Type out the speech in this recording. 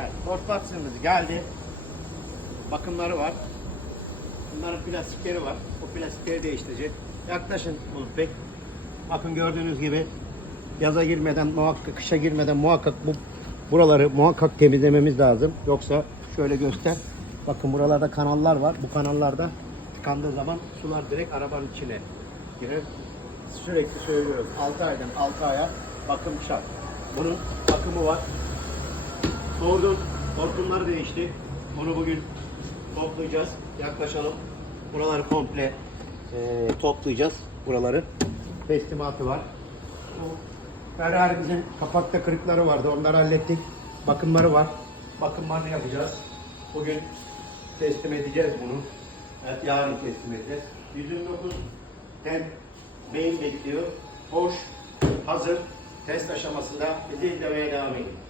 Evet, Ghostbusters'ımız geldi. Bakımları var. Bunların plastikleri var. O plastikleri değiştirecek. Yaklaşın Bulut Bey. Bakın gördüğünüz gibi yaza girmeden muhakkak kışa girmeden muhakkak bu buraları muhakkak temizlememiz lazım. Yoksa şöyle göster. Bakın buralarda kanallar var. Bu kanallarda tıkandığı zaman sular direkt arabanın içine girer. Sürekli söylüyoruz. 6 aydan 6 aya bakım şart. Bunun bakımı var. Sordum. Hortumları değişti. Onu bugün toplayacağız. Yaklaşalım. Buraları komple e, toplayacağız. Buraları. Teslimatı var. Ferrari'mizin kapakta kırıkları vardı. Onları hallettik. Bakımları var. Bakımlarını yapacağız. Bugün teslim edeceğiz bunu. Evet, yarın teslim edeceğiz. 129 tem beyin bekliyor. Hoş, hazır. Test aşamasında bizi izlemeye devam edin.